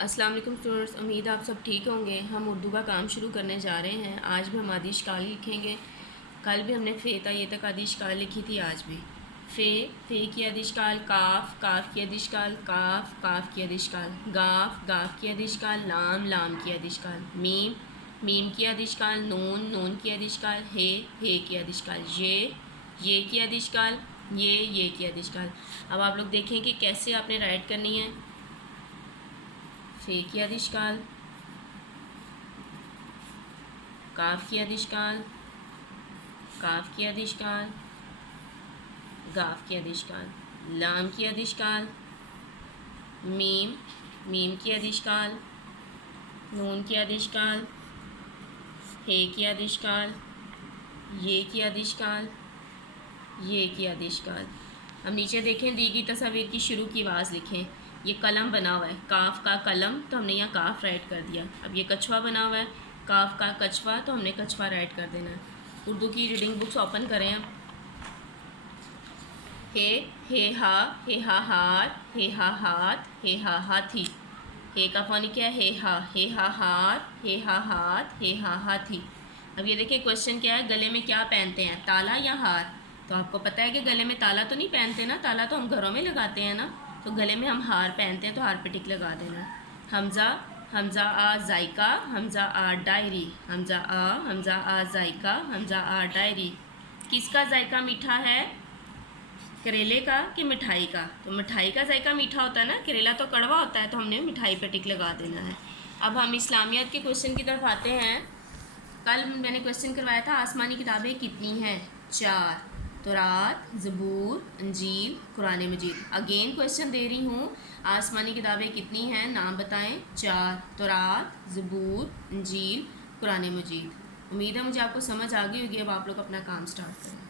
अस्सलाम वालेकुम स्टूडेंट्स, उम्मीद आप सब ठीक होंगे। हम उर्दू का काम शुरू करने जा रहे हैं। आज भी हम आदि शिकाल लिखेंगे। कल भी हमने फ़े था ये तक आदि शिकाल लिखी थी। आज भी फ़े की आदि शिकाल, काफ़ की आदि शिकाल, काफ़ की आदि शिकाल, गाफ़ की आदि शिकाल, लाम की आदि शिकाल, मीम की आदि शिकाल, नून की आदि शिकाल, हे की आदि शिकाल, ये की आदि शिकाल, ये की आदि शिकाल। अब आप लोग देखें कि कैसे आपने राइट करनी है। फ़े की आदि शिकाल, काफ़ की आदि शिकाल, काफ़ की आदि शिकाल, गाफ़ की आदि शिकाल, लाम की आदि शिकाल, मीम की आदि शिकाल, नून की आदि शिकाल, हे की आदि शिकाल, ये की आदि शिकाल, ये की आदि शिकाल। अब नीचे देखें, दी गई तस्वीर की शुरू की आवाज़ लिखें। ये कलम बना हुआ है, काफ़ का कलम, तो हमने यहाँ काफ़ राइट कर दिया। अब ये कछुआ बना हुआ है, काफ़ का कछुआ, तो हमने कछुआ राइट कर देना है। उर्दू की रीडिंग बुक्स ओपन करें अब। हे हा हाथ, हे हा हाथी। हे का पानी क्या है? हे हा हाथ, हे हा हाथी। अब ये देखिए क्वेश्चन क्या है, गले में क्या पहनते हैं, ताला या हार? तो आपको पता है कि गले में ताला तो नहीं पहनते ना, ताला तो हम घरों में लगाते हैं ना, तो गले में हम हार पहनते हैं, तो हार पे टिक लगा देना। हमज़ा आ जायका, हमज़ा आ डायरी, हमज़ा आ जायका, हमज़ा आ डायरी। किसका जायका मीठा है? करेले का कि मिठाई का? तो मिठाई का जायका मीठा होता है ना, करेला तो कड़वा होता है, तो हमने मिठाई पे टिक लगा देना है। अब हम इस्लामियत के क्वेश्चन की तरफ आते हैं। कल मैंने क्वेश्चन करवाया था, आसमानी किताबें कितनी हैं? 4। तौरात, ज़बूर, इंजील, कुरान मजीद। अगेन क्वेश्चन दे रही हूँ, आसमानी किताबें कितनी हैं, नाम बताएं। 4। तौरात, ज़बूर, इंजील, कुरान मजीद। उम्मीद है मुझे आपको समझ आ गई होगी। अब आप लोग अपना काम स्टार्ट करें।